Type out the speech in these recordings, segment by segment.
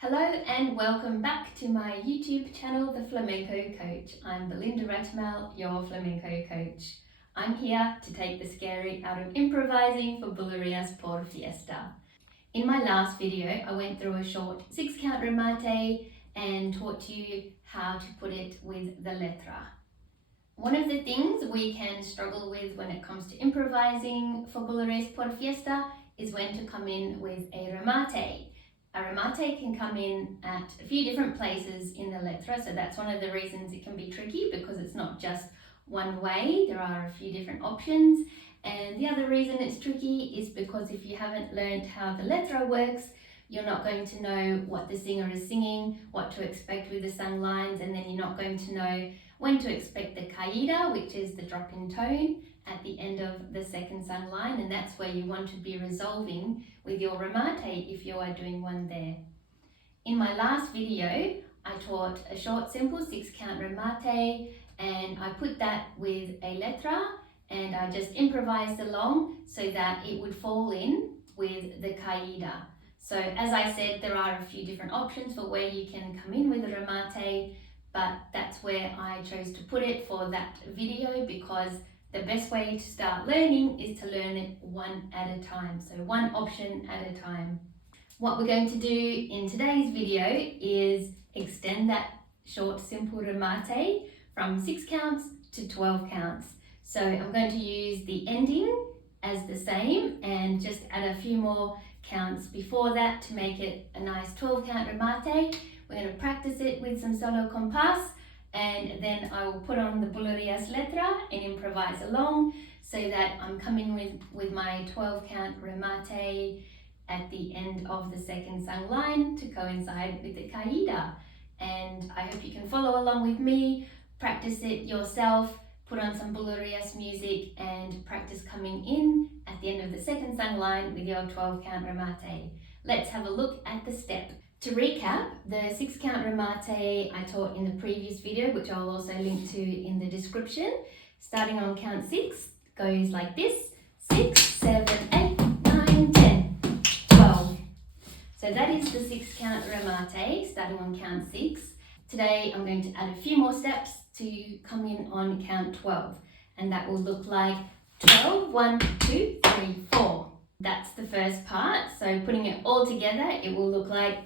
Hello and welcome back to my YouTube channel, The Flamenco Coach. I'm Belinda Ratamel, your flamenco coach. I'm here to take the scary out of improvising for Bulerías por Fiesta. In my last video, I went through a short 6-count remate and taught you how to put it with the letra. One of the things we can struggle with when it comes to improvising for Bulerías por Fiesta is when to come in with a remate. A remate can come in at a few different places in the letra, so that's one of the reasons it can be tricky, because it's not just one way, there are a few different options. And the other reason it's tricky is because if you haven't learned how the letra works, you're not going to know what the singer is singing, what to expect with the sung lines, and then you're not going to know when to expect the caída, which is the drop in tone at the end of the second sung line, and that's where you want to be resolving with your remate if you are doing one there. In my last video, I taught a short, simple 6-count remate, and I put that with a letra, and I just improvised along so that it would fall in with the caída. So as I said, there are a few different options for where you can come in with a remate, but that's where I chose to put it for that video, because the best way to start learning is to learn it one at a time, so one option at a time. What we're going to do in today's video is extend that short, simple remate from 6 counts to 12 counts. So I'm going to use the ending as the same and just add a few more counts before that to make it a nice 12-count remate. We're going to practice it with some solo compás, and then I will put on the Bulerías letra and improvise along so that I'm coming with my 12-count remate at the end of the second sung line to coincide with the caída. And I hope you can follow along with me, practice it yourself, put on some Bulerías music and practice coming in at the end of the second sung line with your 12-count remate. Let's have a look at the step. To recap, the 6-count remate I taught in the previous video, which I'll also link to in the description, starting on count 6, goes like this: 6, 7, 8, 9, 10, 12. So that is the 6-count remate, starting on count 6. Today I'm going to add a few more steps to come in on count 12, and that will look like 12, 1, 2, 3, 4. That's the first part, so putting it all together, it will look like.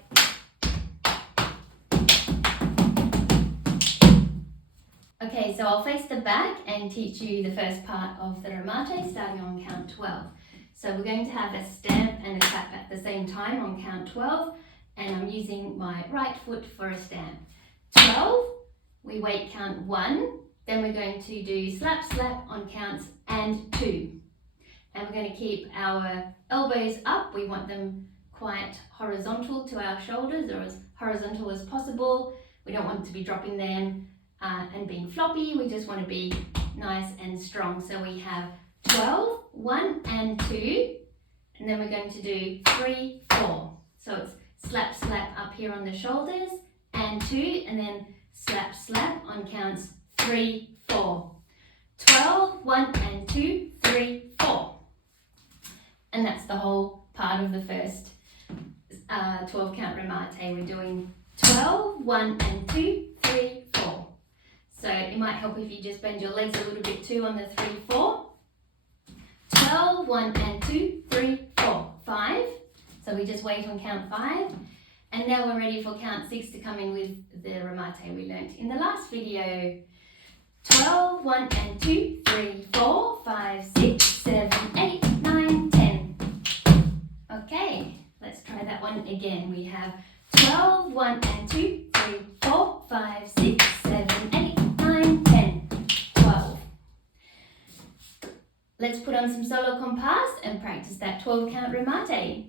Okay, so I'll face the back and teach you the first part of the remate, starting on count 12. So we're going to have a stamp and a clap at the same time on count 12, and I'm using my right foot for a stamp. 12, we wait count 1, then we're going to do slap slap on counts and 2. And we're going to keep our elbows up. We want them quite horizontal to our shoulders, or as horizontal as possible. We don't want to be dropping them and being floppy. We just want to be nice and strong. So we have 12, 1 and 2, and then we're going to do 3, 4. So it's slap slap up here on the shoulders and 2, and then slap slap on counts 3, 4. 12, 1 and 2, 3, 4. And that's the whole part of the first 12-count remate. We're doing 12, 1 and 2, 3, 4. So it might help if you just bend your legs a little bit too on the 3, 4. 12, 1 and 2, 3, 4, 5. So we just wait on count 5. And now we're ready for count 6 to come in with the remate we learnt in the last video. 12, 1 and 2, 3, 4, 5, 6, 7, 8, 9, 10. Okay, let's try that one again. We have 12, 1 and 2, 3, 4, 5, 6, 7, 8, 9, 10, 12. Let's put on some solo compás and practice that 12-count remate.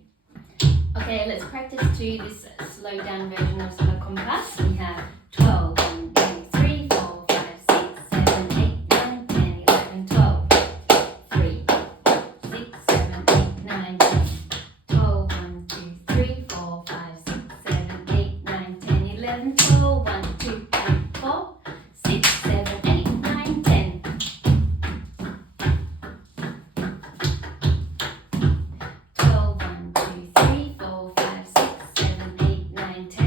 Okay, let's practice to this slow down version of solo compás. We have 12, 1, 2, 3, 4, 5, 6, 7, 8, 9, 10, 11, 12. 3, 6, 7, 8, 9, 10. 12, 1, 2, 3, 4, 5, 6, 7, 8, 9, 10, 11, 12. 1, 2, 3, 4, 6, 7, 8, 9, 10. 12, 1, 2, 3, 4, 5, 6, 7, 8, 9, 10.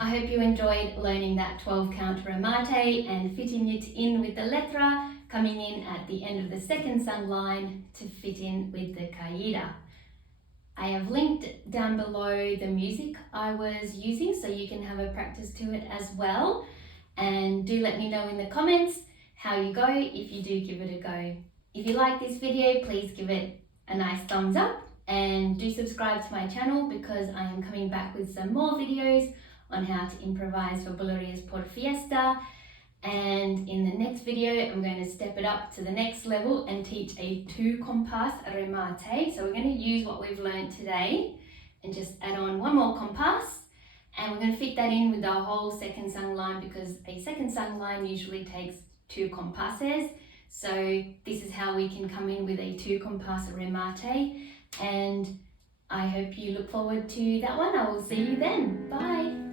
I hope you enjoyed learning that 12 count remate and fitting it in with the letra, coming in at the end of the second sung line to fit in with the caída. I have linked down below the music I was using so you can have a practice to it as well. And do let me know in the comments how you go if you do give it a go. If you like this video, please give it a nice thumbs up and do subscribe to my channel because I am coming back with some more videos on how to improvise for Bulerias por Fiesta. And in the next video, I'm going to step it up to the next level and teach a 2 compás remate. So we're going to use what we've learned today and just add on 1 more compás. And we're going to fit that in with our whole second sung line because a second sung line usually takes 2 compases. So this is how we can come in with a 2 compás remate. And I hope you look forward to that one. I will see you then. Bye.